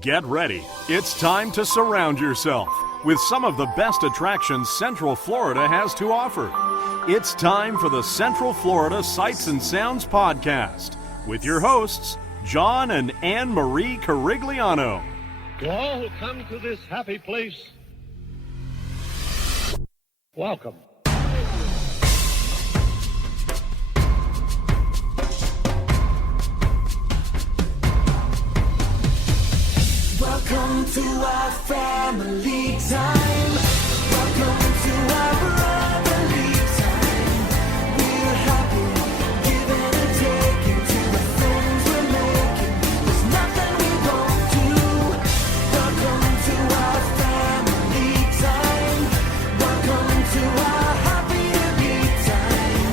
Get ready. It's time to surround yourself with some of the best attractions Central Florida has to offer. It's time for the Central Florida Sights and Sounds Podcast with your hosts, John and Anne Marie Carigliano. To all who come to this happy place, welcome. Welcome to our family time. Welcome to our brotherly time. We're happy, giving and taking to the things we're making. There's nothing we won't do. Welcome to our family time. Welcome to our happy to be time.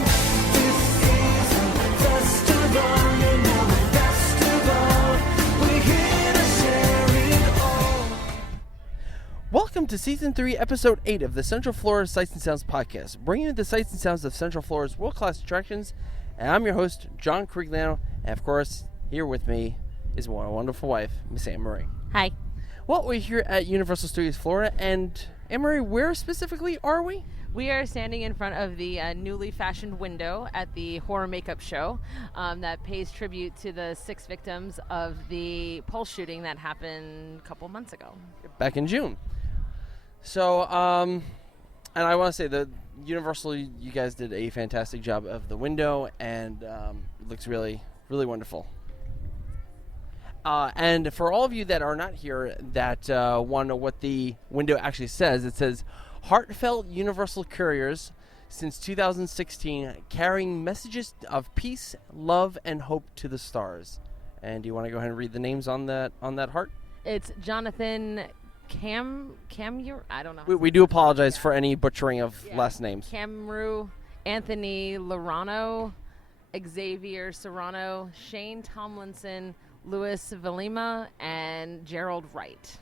This is a festival, you know the best of all. We're here to share it all. Welcome to Season 3, Episode 8 of the Central Florida Sights and Sounds Podcast, bringing you the sights and sounds of Central Florida's world-class attractions. And I'm your host, John Carigliano, and of course, here with me is my wonderful wife, Miss Anne Marie. Hi. Well, we're here at Universal Studios Florida, and Anne Marie, where specifically are we? We are standing in front of the newly fashioned window at the Horror Makeup show that pays tribute to the 6 victims of the pulse shooting that happened a couple months ago. Back in June. So, and I want to say that Universal, you guys did a fantastic job of the window, and it looks really, really wonderful. And for all of you that are not here that want to know what the window actually says, it says, "Heartfelt Universal Couriers since 2016, carrying messages of peace, love, and hope to the stars." And do you want to go ahead and read the names on that heart? It's Jonathan Camru. I don't know. We do apologize for any butchering of last names. Camru, Anthony Lorano, Xavier Serrano, Shane Tomlinson, Louis Valima, and Gerald Wright.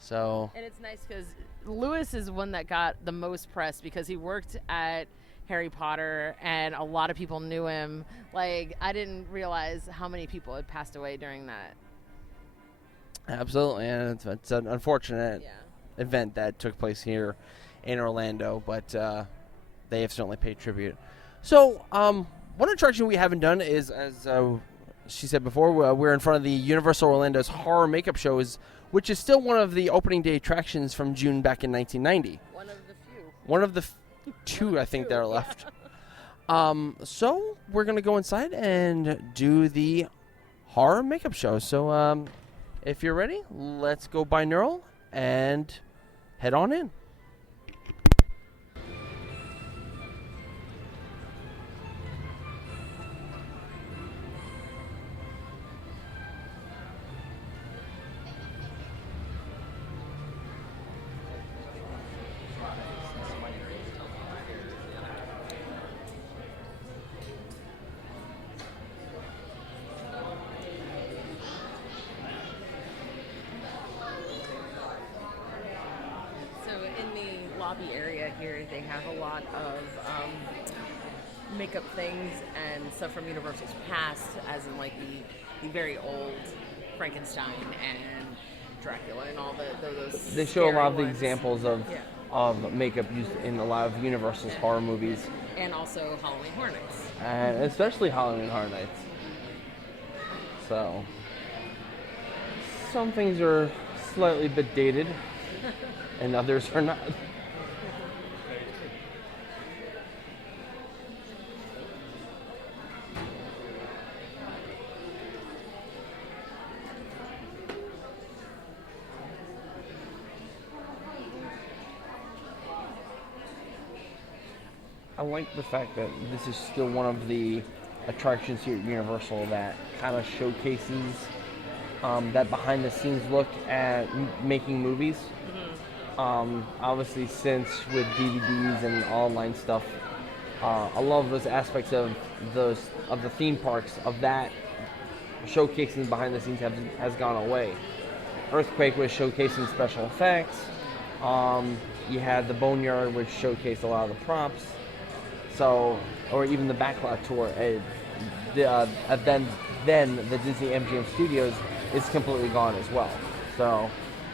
So, And it's nice because Louis is one that got the most press because he worked at Harry Potter and a lot of people knew him. Like, I didn't realize how many people had passed away during that. absolutely, and it's an unfortunate event that took place here in Orlando, but they have certainly paid tribute. So, one attraction we haven't done is, as she said before, we're in front of the Universal Orlando's Horror Makeup show, which is still one of the opening day attractions from June back in 1990. One of the few. One of the two, I think, that are left. So we're going to go inside and do the Horror Makeup show. So if you're ready, let's go binaural and head on in. Lobby area here, they have a lot of makeup things and stuff from Universal's past, as in like the very old Frankenstein and Dracula and all those. They show a lot of the ones. examples of makeup used in a lot of Universal's horror movies, and also Halloween Horror Nights, and especially Halloween Horror Nights. So some things are slightly bit dated, and others are not. I like the fact that this is still one of the attractions here at Universal that kind of showcases that behind-the-scenes look at making movies. Mm-hmm. Obviously, since with DVDs and online stuff, a lot of those aspects of the theme parks of that showcasing behind-the-scenes has gone away. Earthquake was showcasing special effects. You had the Boneyard, which showcased a lot of the props. So, or even the Backlot tour. Then the Disney MGM Studios is completely gone as well. So,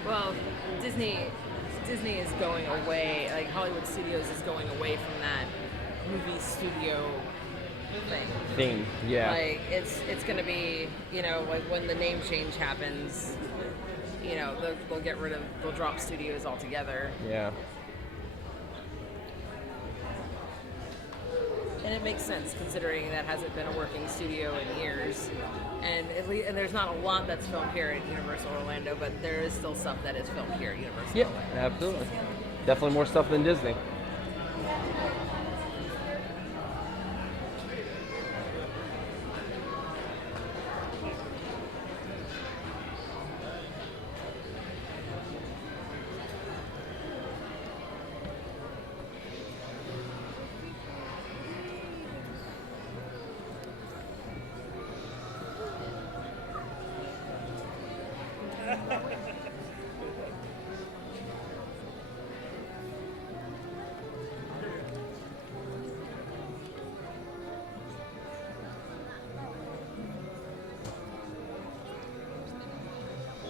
Well, Disney is going away. Like Hollywood Studios is going away from that movie studio thing. Yeah. Like it's gonna be, like when the name change happens, they'll drop studios altogether. Yeah. And it makes sense considering that hasn't been a working studio in years. And and there's not a lot that's filmed here at Universal Orlando, but there is still stuff that is filmed here at Universal Yeah, Orlando. absolutely. Definitely more stuff than Disney.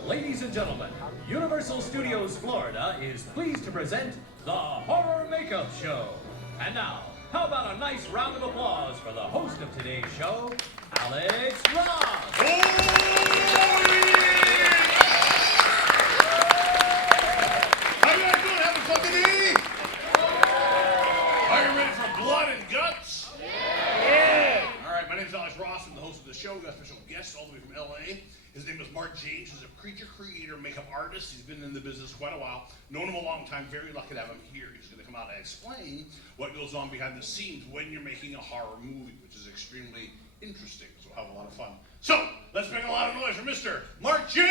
Ladies and gentlemen, Universal Studios Florida is pleased to present the Horror Makeup Show. And now, how about a nice round of applause for the host of today's show, Alex Ross. How you guys doing? Having fun today? Are you ready for blood and guts? Yeah! All right, my name is Alex Ross. I'm the host of the show. We got a special guest all the way from LA. His name is Mark James. He's a creature creator, makeup artist. He's been in the business quite a while. Known him a long time. Very lucky to have him here. He's going to come out and explain what goes on behind the scenes when you're making a horror movie, which is extremely interesting. So we'll have a lot of fun. So let's make a lot of noise for Mr. Mark James!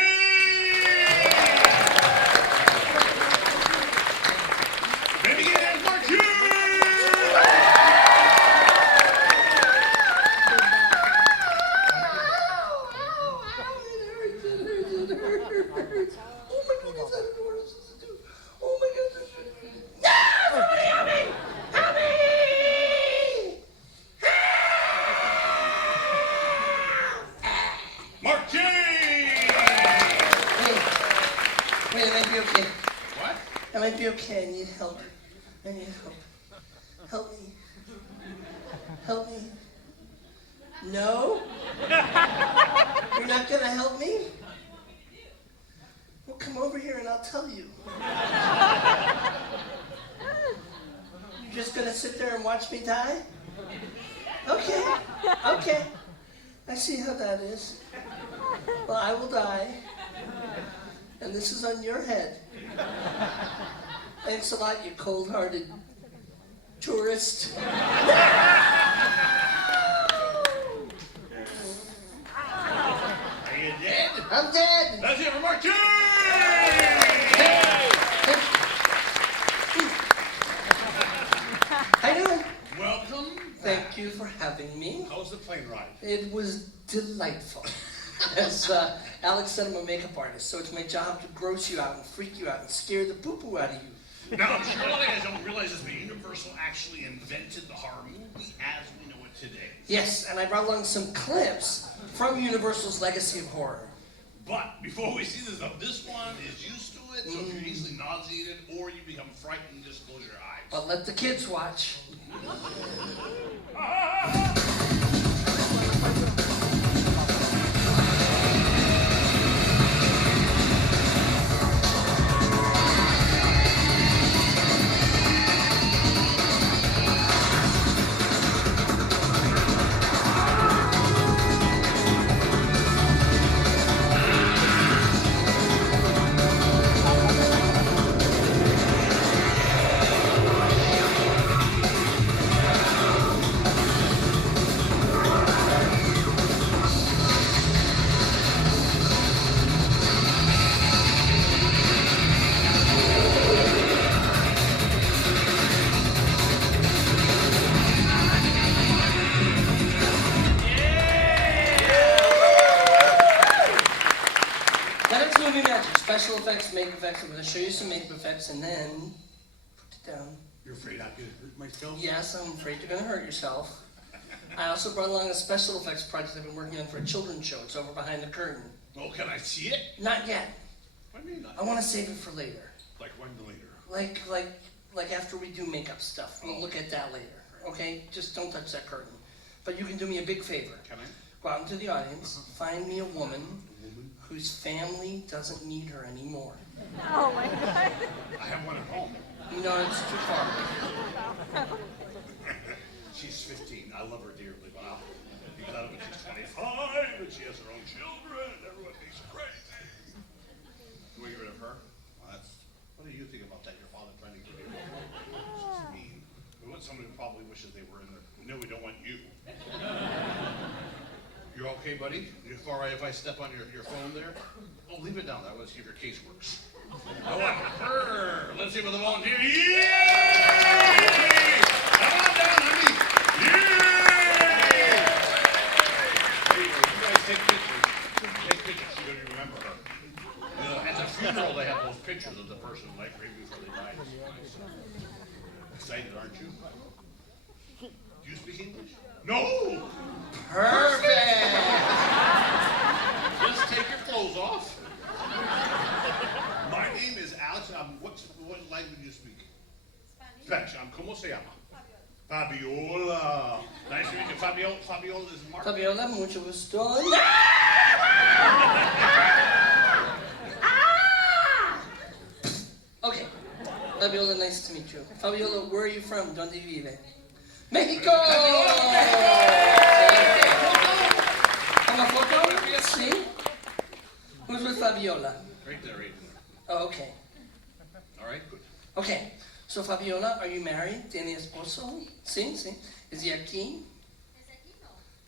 Maybe get hands, Mark James! I might be okay. I need help. I need help. Help me. Help me. No? You're not going to help me? Well, come over here and I'll tell you. You're just going to sit there and watch me die? Okay. Okay. I see how that is. Well, I will die. And this is on your head. Thanks a lot, you cold-hearted tourist. Are you dead? I'm dead. That's it for Mark James! How you doing? Welcome. Thank you for having me. How was the plane ride? It was delightful. As Alex said, I'm a makeup artist, so it's my job to gross you out and freak you out and scare the poo-poo out of you. Now, I'm sure a lot of guys don't realize this, but Universal actually invented the horror movie as we know it today. Yes, and I brought along some clips from Universal's legacy of horror. But before we see this one is used to it, so if you're easily nauseated or you become frightened, just close your eyes. But let the kids watch. Special effects, makeup effects. I'm going to show you some makeup effects and then put it down. You're afraid I'm going to hurt myself? Yes, I'm afraid you're going to hurt yourself. I also brought along a special effects project I've been working on for a children's show. It's over behind the curtain. Oh, can I see it? Not yet. What do you mean? I want to save it for later. Like when later? Like after we do makeup stuff. We'll look at that later. Okay? Just don't touch that curtain. But you can do me a big favor. Can I? Go out into the audience, find me a woman whose family doesn't need her anymore. Oh my God. I have one at home. No, it's too far. She's 15. I love her dearly. Wow. You got it when she's 25, and she has her own children. Everyone thinks she's crazy. You want to get rid of her? Well, what do you think about that? Your father trying to get rid of her? She's mean. We want somebody who probably wishes they were in there. No, we don't want you. You're okay, buddy? You all right if I step on your phone there? Oh, leave it down. That was see if your case works. I want her. Let's see what the volunteer. Yay! Come on down, honey. Yay! Hey, you guys take pictures. Take pictures so you remember her. You know, at the funeral, they have those pictures of the person like right before they died. Excited, aren't you? Do you speak English? No! Perfect! Just take your clothes off. My name is Alex. What language do you speak? Spanish. ¿Cómo se llama? Fabiola. Nice to meet you. Fabiola is Mark. Fabiola, mucho gusto. Okay. Fabiola, nice to meet you. Fabiola, where are you from? ¿Dónde vive? Mexico! ¿Toma foto? Sí. Who's with Fabiola? Right there. Oh, okay. All right, good. Okay. So, Fabiola, are you married? ¿Tiene esposo? Sí, sí. Is he aquí?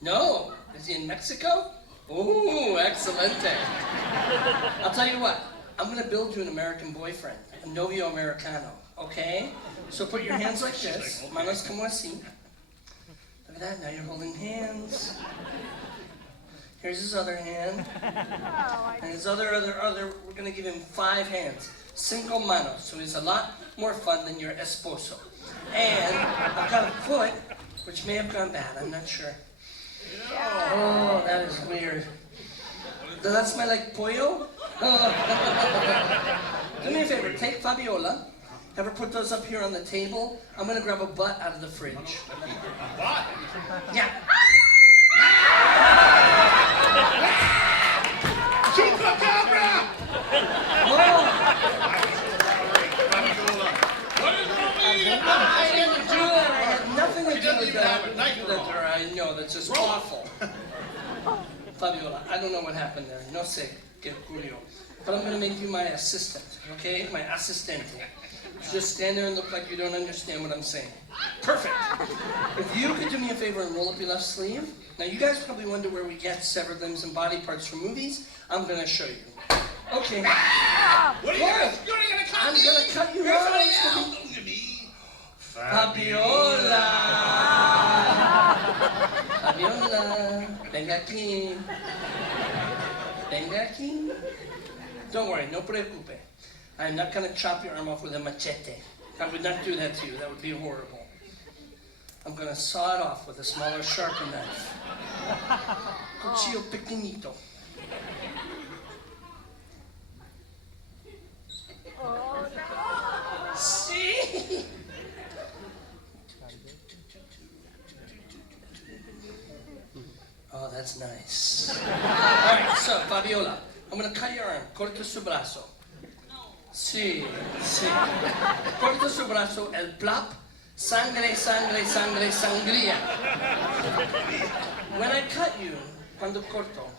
No. Is he in Mexico? Ooh, excelente. I'll tell you what. I'm going to build you an American boyfriend. A novio americano. Okay? So put your hands like this. Manos como así. Look at that. Now you're holding hands. Here's his other hand. And his other. We're going to give him 5 hands. 5 manos. So he's a lot more fun than your esposo. And I've got a foot, which may have gone bad. I'm not sure. Oh, that is weird. Does that smell like pollo? Do me a favor. Take Fabiola. Have her put those up here on the table. I'm going to grab a butt out of the fridge. A butt? Yeah. Chupacabra! What is wrong with you? I didn't do that. I had nothing to do doesn't with even that. have a knife That- drawer. I know, that's just awful. Fabiola, I don't know what happened there. No sé qué ocurrió. But I'm going to make you my assistant, okay? My asistente. Just stand there and look like you don't understand what I'm saying. Perfect. If you could do me a favor and roll up your left sleeve. Now, you guys probably wonder where we get severed limbs and body parts from movies. I'm going to show you. Okay. What are you Whoa. gonna cut I'm me? going to cut you You're out. somebody else. Don't look at me. Fabiola. Fabiola. Venga aquí. Venga aquí. Don't worry, no preocupe. I'm not going to chop your arm off with a machete. I would not do that to you. That would be horrible. I'm going to saw it off with a smaller, sharper knife. Cuchillo pequeñito. See? Oh, that's nice. All right, so, Fabiola, I'm going to cut your arm. Corta su brazo. Sí, sí. Corta su brazo, el plop. Sangre, sangre, sangre, sangría. When I cut you, cuando corto,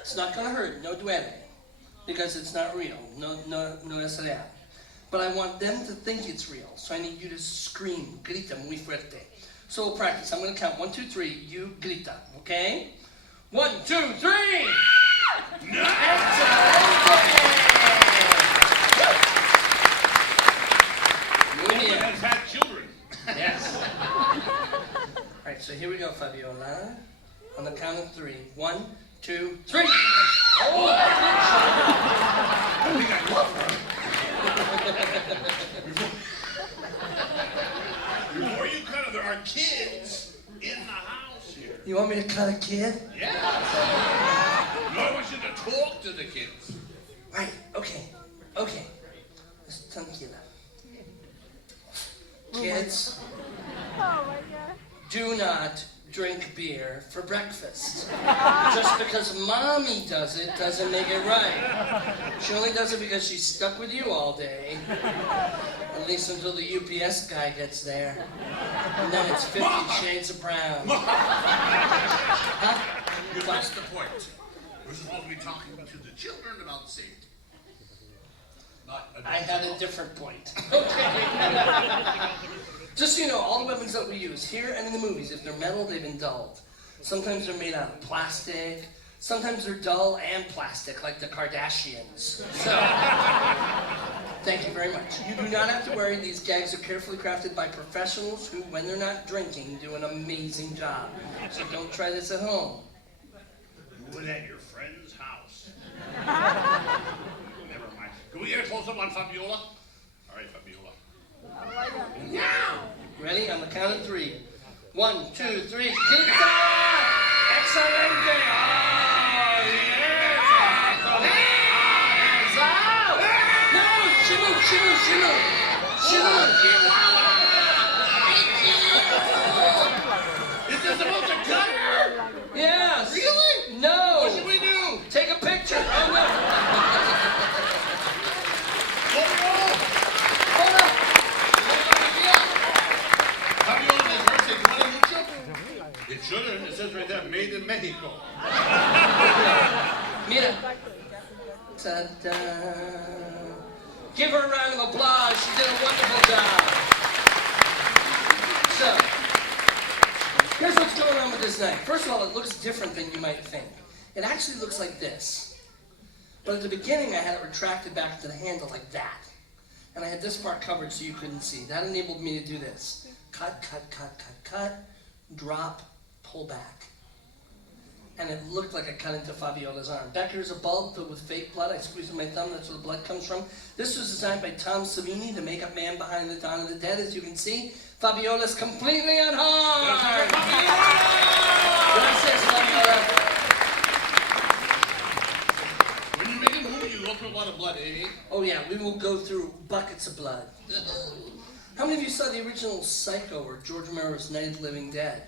it's not going to hurt, no duele, because it's not real, no es real. But I want them to think it's real, so I need you to scream, grita muy fuerte. So we'll practice. I'm going to count 1, 2, 3. You grita, okay? 1, 2, 3. Muy bien. Has had children. Yes. All right, so here we go, Fabiola. On the count of 3. 1, 2, 3. Oh, I think I love her. Before you cut her, there are kids in the house here. you want me to cut a kid? Yeah. No, I want you to talk book to the kids. Right, okay. It's tranquila. Kids, do not drink beer for breakfast. Just because mommy does it doesn't make it right. She only does it because she's stuck with you all day. At least until the UPS guy gets there. And then it's 50 Shades of Brown. Huh? You missed the point. We're supposed to be talking to the children about safety. I had a different point. Okay. Just so you know, all the weapons that we use here and in the movies, if they're metal, they've been dulled. Sometimes they're made out of plastic. Sometimes they're dull and plastic, like the Kardashians. So, thank you very much. You do not have to worry. These gags are carefully crafted by professionals who, when they're not drinking, do an amazing job. So don't try this at home. Do it at your friend's house. Never mind. Can we get a close-up on Fabiola? All right, Fabiola. Now! Ready? On the count of 3. 1, 2, 3. Quita! Excelente! Oh, yes! Hands out! No! Shimu! Is this about the gutter? Yes! Really? No! What should we do? Take a picture! Oh, no! Hold up! Fabiola, does hers say "Buena mucho"? It shouldn't. It says right there, made in Mexico. Mira. Ta-da. Give her a round of applause. She did a wonderful job. So, here's what's going on with this knife. First of all, it looks different than you might think. It actually looks like this. But at the beginning, I had it retracted back to the handle like that. And I had this part covered so you couldn't see. That enabled me to do this. Cut, drop, pull back. And it looked like I cut into Fabiola's arm. Back here's a bulb filled with fake blood. I squeezed with my thumb, that's where the blood comes from. This was designed by Tom Savini, the makeup man behind the Dawn of the Dead. As you can see, Fabiola's completely unharmed. Gracias, Fabiola. When you make a movie, you go through a lot of blood, eh? Oh yeah, we will go through buckets of blood. How many of you saw the original Psycho or George Romero's Night of the Living Dead?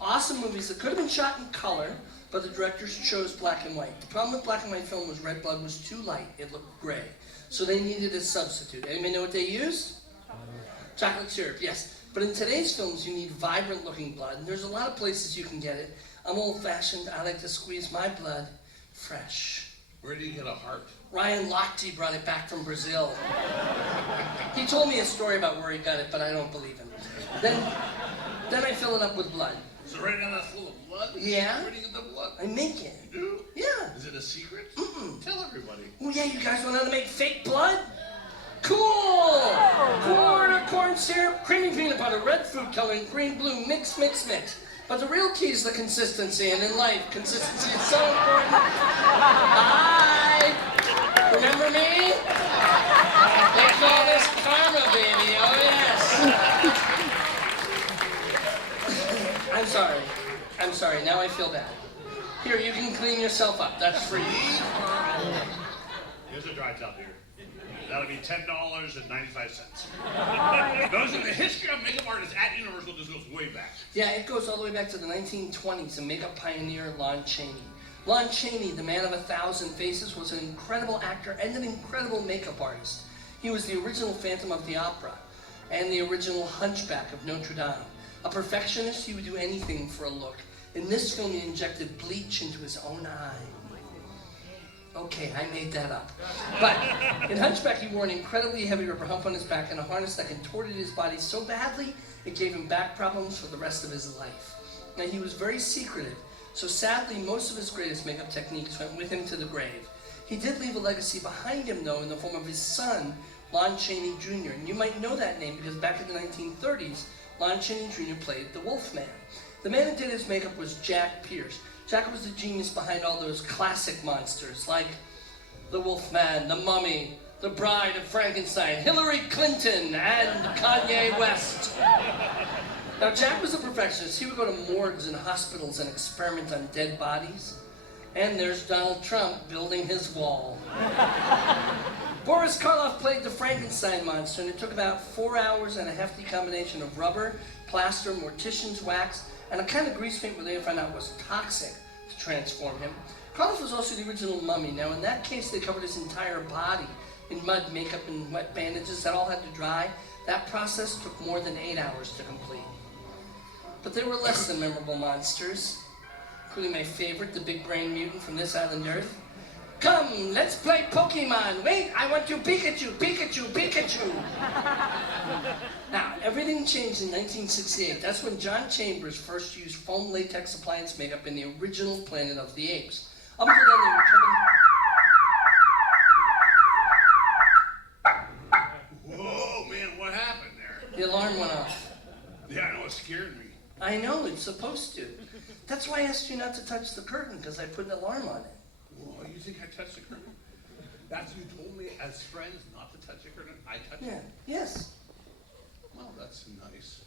Awesome movies that could have been shot in color, but the directors chose black and white. The problem with black and white film was red blood was too light. It looked gray. So they needed a substitute. Anybody know what they used? Chocolate syrup, yes. But in today's films, you need vibrant looking blood, and there's a lot of places you can get it. I'm old fashioned. I like to squeeze my blood fresh. Where do you get a heart? Ryan Lochte brought it back from Brazil. He told me a story about where he got it, but I don't believe him. Then I fill it up with blood. So right now that's full of blood? Yeah. Where do you get the blood? I make it. You do? Yeah. Is it a secret? Mm-mm. Tell everybody. Oh yeah, you guys want to make fake blood? Cool! Corn syrup, creamy peanut butter, red food coloring, green, blue, mix. But the real key is the consistency, and in life, consistency is so important. Hi! Remember me? They call this karma, baby. Oh, yes. I'm sorry. Now I feel bad. Here, you can clean yourself up. That's free. Here's a dry towel here. That'll be $10.95. Those in the history of makeup artists at Universal, this goes way back. Yeah, it goes all the way back to the 1920s and makeup pioneer Lon Chaney. Lon Chaney, the man of 1,000 faces, was an incredible actor and an incredible makeup artist. He was the original Phantom of the Opera and the original Hunchback of Notre Dame. A perfectionist, he would do anything for a look. In this film, he injected bleach into his own eye. Okay, I made that up. But in Hunchback, he wore an incredibly heavy rubber hump on his back and a harness that contorted his body so badly, it gave him back problems for the rest of his life. Now, he was very secretive, so sadly, most of his greatest makeup techniques went with him to the grave. He did leave a legacy behind him, though, in the form of his son, Lon Chaney Jr. And you might know that name because back in the 1930s, Lon Chaney Jr. played the Wolfman. The man who did his makeup was Jack Pierce. Jack was the genius behind all those classic monsters like the Wolfman, the Mummy, the Bride of Frankenstein, Hillary Clinton, and Kanye West. Now, Jack was a perfectionist. He would go to morgues and hospitals and experiment on dead bodies. And there's Donald Trump building his wall. Boris Karloff played the Frankenstein monster, and it took about 4 hours and a hefty combination of rubber, plaster, mortician's wax, and a kind of grease paint where they found out was toxic to transform him. Karloff was also the original mummy. Now, in that case, they covered his entire body in mud, makeup, and wet bandages that all had to dry. That process took more than 8 hours to complete. But there were less than memorable monsters, including my favorite, the big brain mutant from this island Earth. Come, let's play Pokemon. Wait, I want you Pikachu, Pikachu, Pikachu. Now, everything changed in 1968. That's when John Chambers first used foam latex appliance makeup in the original Planet of the Apes. Up until then, they were coming... Whoa, man, what happened there? The alarm went off. Yeah, I know, it scared me. I know, it's supposed to. That's why I asked you not to touch the curtain, because I put an alarm on it. Whoa, you think I touched the curtain? That's you told me as friends not to touch the curtain. I touched it. Yes. Well, that's nice.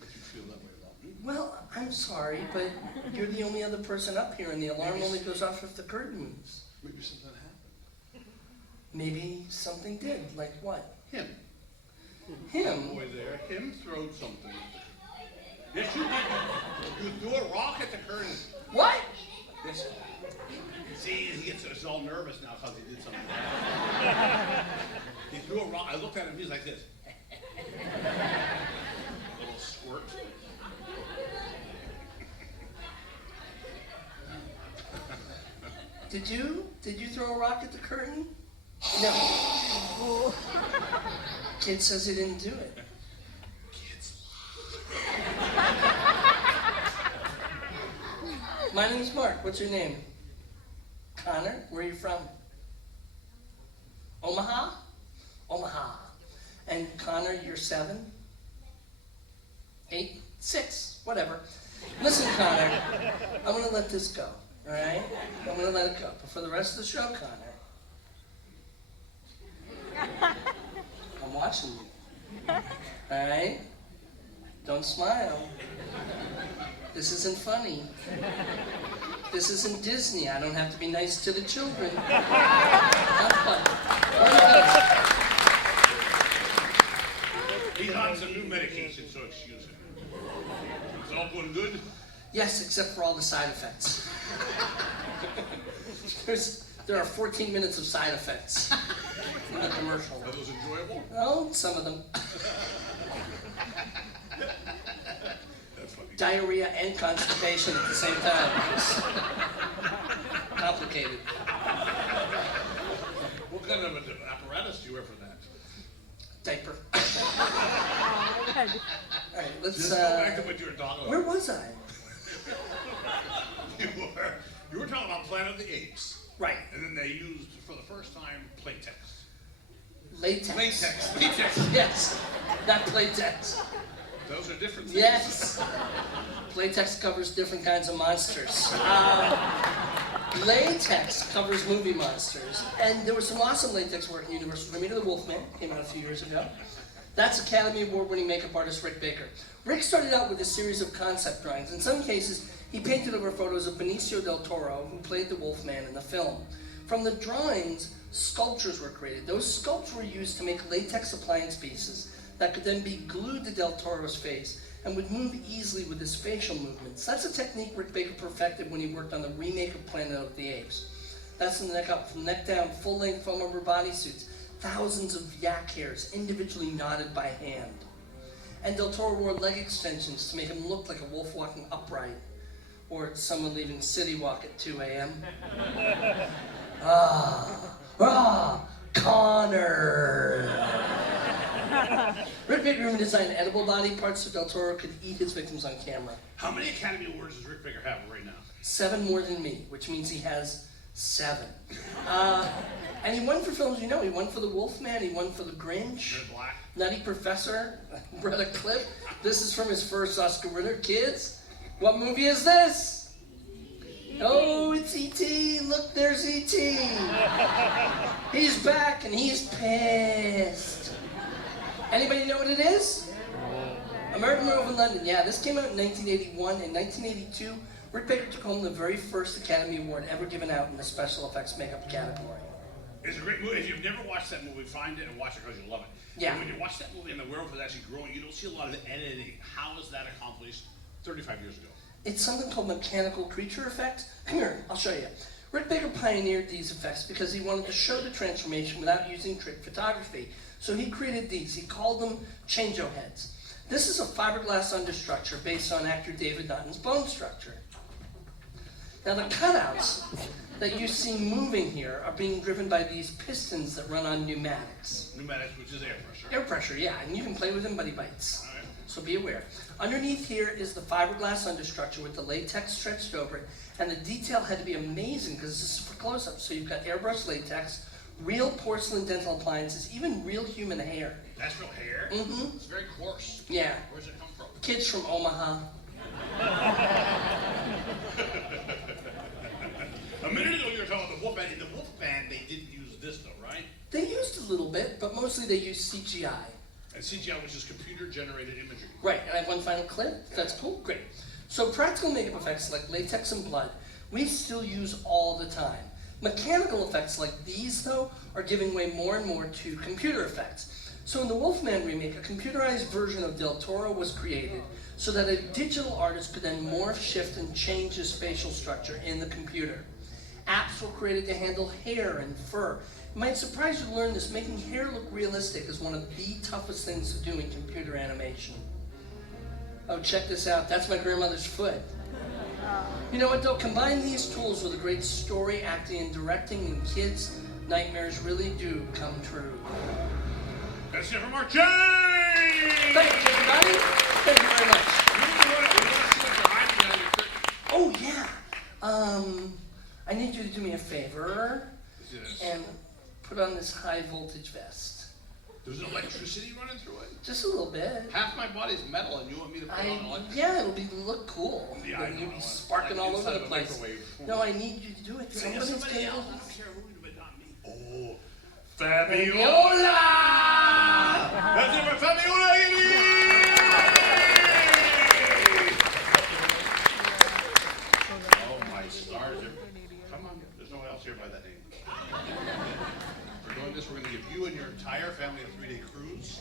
That you feel that way about me. Well, I'm sorry, but you're the only other person up here, and the alarm only goes off if the curtain moves. Maybe something happened. Maybe something did. Like what? Him. Him? Boy there. Him throwed something. Yes, you did. You threw a rock at the curtain. What? Yes. See, he gets all nervous now because he did something. He threw a rock. I looked at him. He's like this. A little squirt. Did you throw a rock at the curtain? No. Kid says he didn't do it. My name's Mark. What's your name? Connor. Where are you from? Omaha? Omaha. And Connor, you're 7? 8? 6? Whatever. Listen, Connor, I'm going to let this go, all right? I'm going to let it go. But for the rest of the show, Connor, I'm watching you, all right? Don't smile. This isn't funny. This isn't Disney. I don't have to be nice to the children. Have fun. He's on some new medication, so excuse him. Is it all going good? Yes, except for all the side effects. There are 14 minutes of side effects in the commercial. Are those enjoyable? Oh, some of them. That's funny. Diarrhea and constipation at the same time. It's complicated. What kind of apparatus do you wear for that? Diaper. All right, let's. Just go back to what you were talking about. Where was I? You were talking about Planet of the Apes. Right. And then they used, for the first time, Playtex. Latex. Latex. Yes, not Playtex. Those are different things. Yes. Playtex covers different kinds of monsters. Latex covers movie monsters. And there was some awesome latex work in Universal. Remember the Wolfman? Came out a few years ago. That's Academy Award-winning makeup artist Rick Baker. Rick started out with a series of concept drawings. In some cases, he painted over photos of Benicio del Toro, who played the Wolfman in the film. From the drawings, sculptures were created. Those sculptures were used to make latex appliance pieces that could then be glued to Del Toro's face and would move easily with his facial movements. That's a technique Rick Baker perfected when he worked on the remake of Planet of the Apes. That's from the neck up, from neck down, full-length foam rubber bodysuits, thousands of yak hairs individually knotted by hand. And Del Toro wore leg extensions to make him look like a wolf walking upright, or someone leaving City Walk at 2 a.m. Connor! Rick Baker even designed edible body parts so Del Toro could eat his victims on camera. How many Academy Awards does Rick Baker have right now? 7 more than me, which means he has 7. And he won for films, you know. He won for The Wolfman, he won for The Grinch, Red Black. Nutty Professor, read a clip. This is from his first Oscar winner. Kids, what movie is this? Oh, it's E.T. Look, there's E.T. He's back and he's pissed. Anybody know what it is? American Werewolf in London. Yeah, this came out in 1981. In 1982, Rick Baker took home the very first Academy Award ever given out in the special effects makeup category. It's a great movie. If you've never watched that movie, find it and watch it because you'll love it. Yeah. And when you watch that movie and the werewolf is actually growing, you don't see a lot of editing. How is that accomplished 35 years ago? It's something called mechanical creature effect. Come here, I'll show you. Rick Baker pioneered these effects because he wanted to show the transformation without using trick photography. So he created these. He called them change-o heads. This is a fiberglass understructure based on actor David Nutten's bone structure. Now the cutouts that you see moving here are being driven by these pistons that run on pneumatics. Pneumatics, which is air pressure. Air pressure, yeah, and you can play with them, but he bites. All right. So be aware. Underneath here is the fiberglass understructure with the latex stretched over it, and the detail had to be amazing because this is for close-up. So you've got airbrush latex, real porcelain dental appliances, even real human hair. That's real hair? Mm-hmm. It's very coarse. Yeah. Where's it come from? Kids from Omaha. A minute ago you were talking about the wolf band. In the wolf band, they didn't use this though, right? They used a little bit, but mostly they used CGI. And CGI, which is computer-generated imagery. Right, and I have one final clip. That's cool, great. So practical makeup effects like latex and blood, we still use all the time. Mechanical effects like these, though, are giving way more and more to computer effects. So in the Wolfman remake, a computerized version of Del Toro was created so that a digital artist could then morph, shift, and change his facial structure in the computer. Apps were created to handle hair and fur. It might surprise you to learn this, making hair look realistic is one of the toughest things to do in computer animation. Oh, check this out. That's my grandmother's foot. You know what, though? Combine these tools with a great story, acting, and directing, and kids' nightmares really do come true. That's it from our James! Thank you, everybody. Thank you very much. Oh, yeah. I need you to do me a favor and put on this high voltage vest. There's electricity running through it? Just a little bit. Half my body's metal and you want me to put on electricity? Yeah, it'll look cool. Yeah, I know. You'll be sparking all over the place. No, I need you to do it. Somebody's Somebody gonna else. do I it. don't care who, but not me. Oh, Fabiola! That's it for Fabiola! Oh my stars. Come on, there's no one else here by that name. We're doing this, we're going to give you and your entire family a 3-day cruise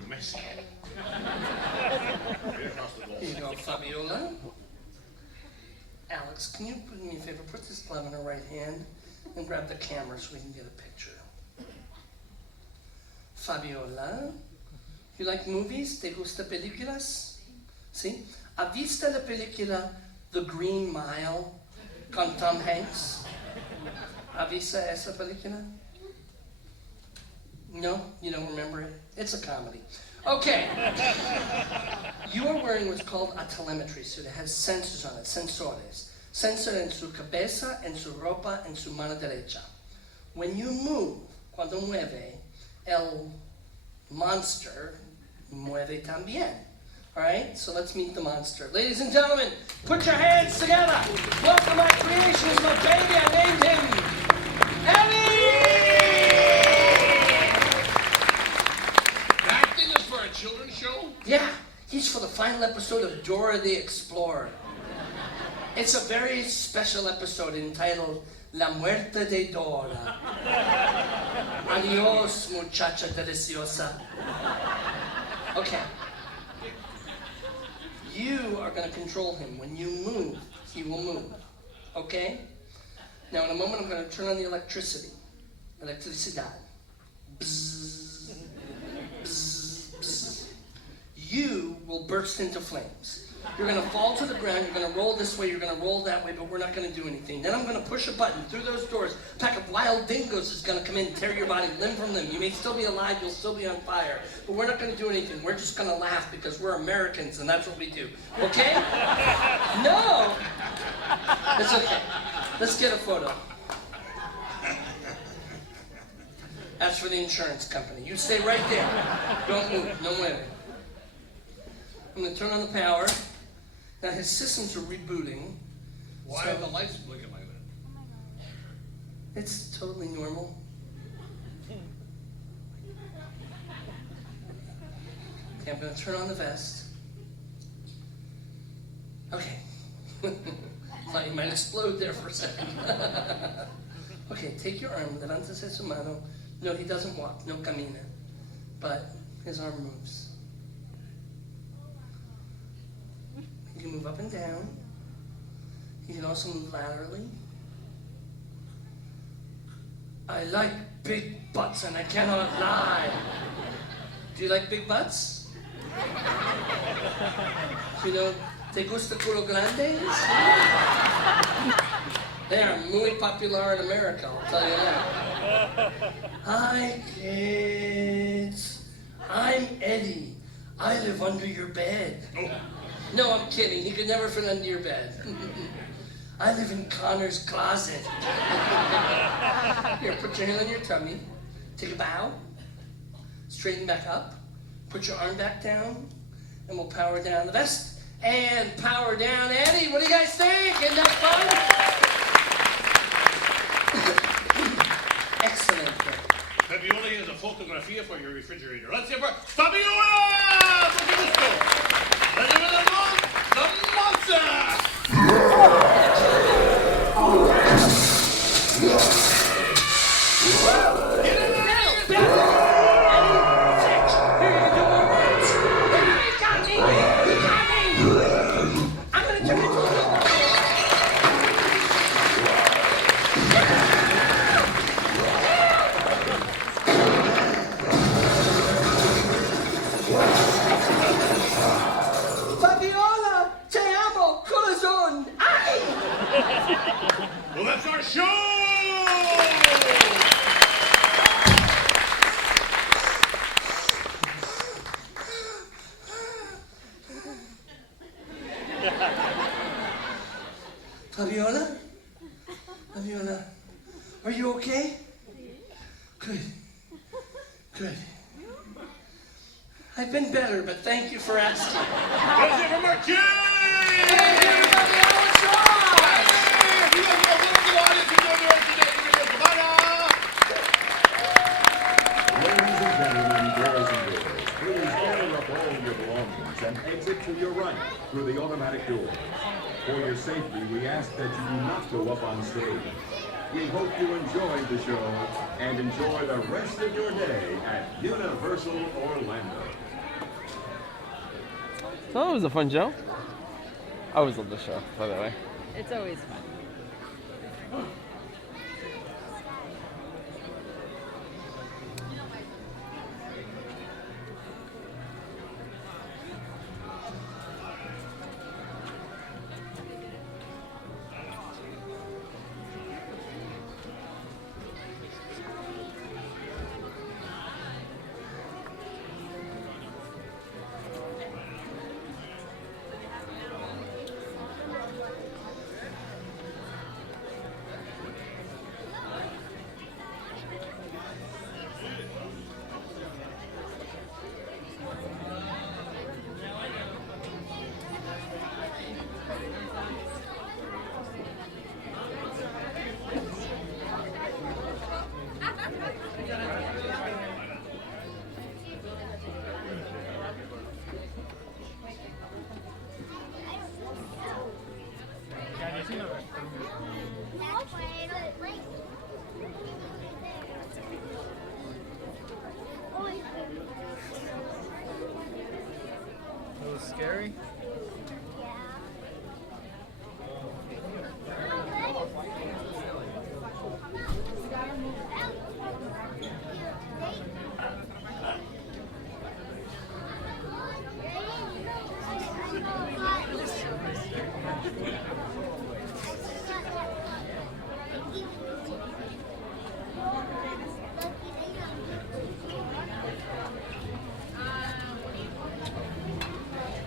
to Mexico. Right across the Gulf. Here you go, Fabiola. Alex, can you do me a favor? Put this glove in her right hand and grab the camera so we can get a picture. Fabiola, you like movies? ¿Te gusta películas? ¿Sí? ¿Ha visto la película The Green Mile con Tom Hanks? ¿Ha visto esa película? No? You don't remember it? It's a comedy. Okay. You are wearing what's called a telemetry suit. It has sensors on it, sensores. Sensor en su cabeza, en su ropa, en su mano derecha. When you move, cuando mueve, el monster mueve también. All right, so let's meet the monster. Ladies and gentlemen, put your hands together. Welcome my creations, my baby. I named him Ellie! That thing is for a children's show? Yeah, he's for the final episode of Dora the Explorer. It's a very special episode entitled La Muerte de Dora. Adios, muchacha deliciosa. Okay. You are going to control him. When you move, he will move. Okay? Now, in a moment, I'm going to turn on the electricity. Electricidad. Bzzz. Bzzz. Bzzz. You will burst into flames. You're going to fall to the ground, you're going to roll this way, you're going to roll that way, but we're not going to do anything. Then I'm going to push a button through those doors. A pack of wild dingoes is going to come in and tear your body limb from limb. You may still be alive, you'll still be on fire, but we're not going to do anything. We're just going to laugh because we're Americans and that's what we do. Okay? No! It's okay. Let's get a photo. That's for the insurance company. You stay right there. Don't move. No way. I'm going to turn on the power. Now his systems are rebooting. Why So- are the lights blinking like that? It's totally normal. Okay, I'm going to turn on the vest. Okay. Thought you might explode there for a second. Okay, take your arm, levántese su mano. No, he doesn't walk, no camina. But his arm moves. He can move up and down. He can also move laterally. I like big butts and I cannot lie. Do you like big butts? You know, ¿te gusta culo grandes? They are muy popular in America, I'll tell you that. Hi, kids. I'm Eddie. I live under your bed. No, I'm kidding. He could never fit under your bed. I live in Connor's closet. Here, put your hand on your tummy. Take a bow. Straighten back up. Put your arm back down. And we'll power down the vest. And power down Eddie. What do you guys think? Isn't that fun? Excellent. Fabiola has a photografía for your refrigerator. Let's hear for Fabiola! Mucho gusto. Let's give it the monster! Fabiola, te amo, corazón. Ay! Well, that's our show! Fabiola? Fabiola, are you okay? Good. Good. I've been better, but thank you for asking. Let's hear for Mark James! Hey, everybody, Alex Ross! You guys know what the audience is doing here today. Come on now! Ladies and gentlemen, girls and boys, please gather up all your belongings and exit to your right through the automatic door. For your safety, we ask that you do not go up on stage. We hope you enjoyed the show and enjoy the rest of your day at Universal Orlando. So that was a fun show. I always love the show, by the way. It's always fun. It was scary.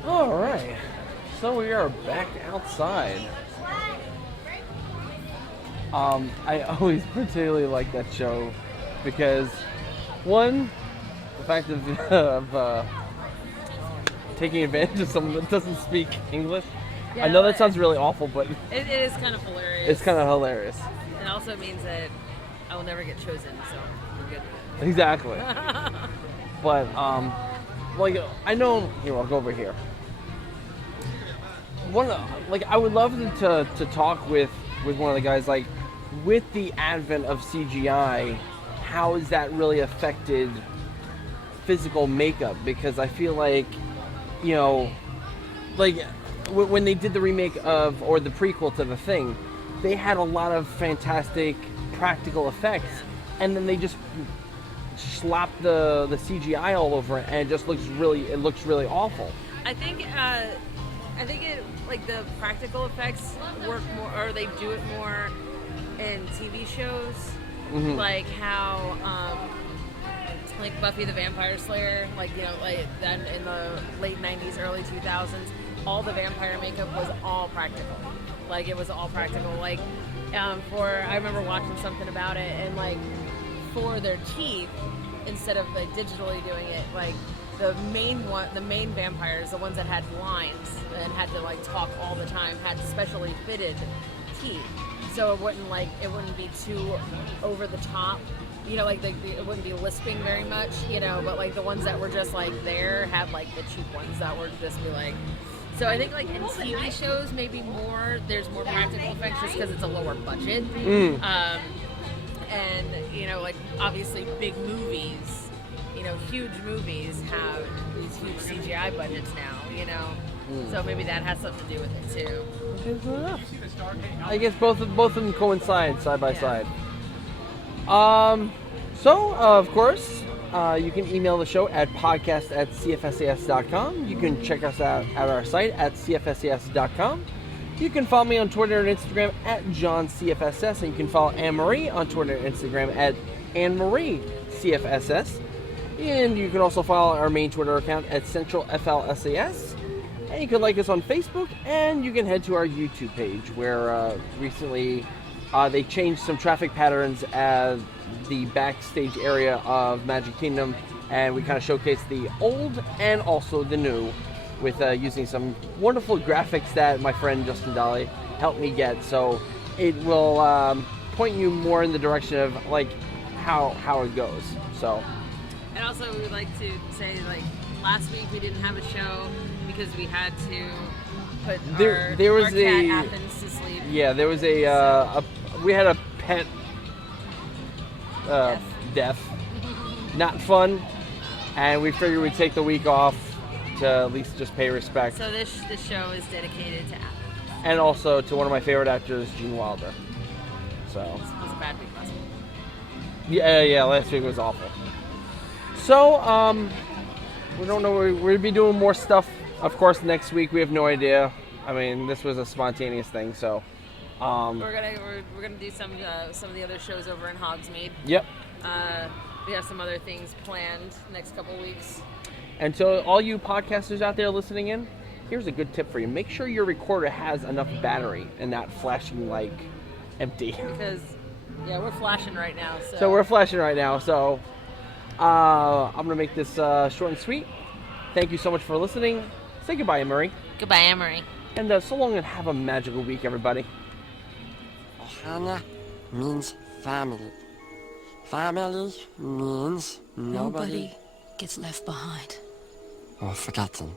Alright, so we are back outside. I always particularly like that show because, one, the fact of taking advantage of someone that doesn't speak English. Yeah, I know that sounds really awful, but It is kind of hilarious. it's kind of hilarious. It also means that I will never get chosen, so we're good with Exactly. it. But, like, I know, I'll go over here. I would love to talk with one of the guys, like, with the advent of CGI, how has that really affected physical makeup? Because I feel like, you know, like when they did the remake of, or the prequel to The Thing, they had a lot of fantastic practical effects, and then they just slapped the CGI all over it, and it just looks really awful. I think it, like, the practical effects work more, or they do it more in TV shows, like how like Buffy the Vampire Slayer, like, you know, like then in the late 90s, early 2000s, all the vampire makeup was all practical. Like, it was all practical. Like, I remember watching something about it, and like for their teeth, instead of like digitally doing it, like the main vampires, the ones that had lines and had to like talk all the time, had specially fitted teeth, so it wouldn't be too over the top. You know, like it wouldn't be lisping very much, you know, but like the ones that were just like there had like the cheap ones that were just be like. So I think like in TV shows, maybe there's more practical effects just because it's a lower budget. And, you know, like obviously big movies, you know, huge movies have these huge CGI budgets now, you know. So maybe that has something to do with it too. I guess both of them coincide side by side. So, of course, you can email the show at podcast@cfsas.com. You can check us out at our site at cfsas.com. You can follow me on Twitter and Instagram at JohnCFSS, and you can follow Anne-Marie on Twitter and Instagram at AnneMarieCFSS. And you can also follow our main Twitter account at CentralFLSAS. And you can like us on Facebook, and you can head to our YouTube page, where recently they changed some traffic patterns at the backstage area of Magic Kingdom, and we kind of showcased the old and also the new with using some wonderful graphics that my friend Justin Dolly helped me get. So it will point you more in the direction of like how it goes. So. And also, we would like to say, like, last week we didn't have a show because we had to put our cat Athens to sleep. Yeah, there was we had a pet death. Not fun, and we figured we'd take the week off to at least just pay respect. So this show is dedicated to Athens. And also to one of my favorite actors, Gene Wilder. So. It was a bad week last week. Yeah, last week was awful. So, we don't know. We're gonna be doing more stuff, of course, next week. We have no idea. I mean, this was a spontaneous thing, so. We're gonna do some of the other shows over in Hogsmeade. Yep. We have some other things planned next couple weeks. And so, all you podcasters out there listening in, here's a good tip for you: make sure your recorder has enough battery and not flashing like empty. Because, yeah, we're flashing right now. So we're flashing right now. So. I'm going to make this short and sweet. Thank you so much for listening. Say goodbye, Anne-Marie. Goodbye, Anne-Marie. And so long, and have a magical week, everybody. Ohana means family. Family means nobody gets left behind or forgotten.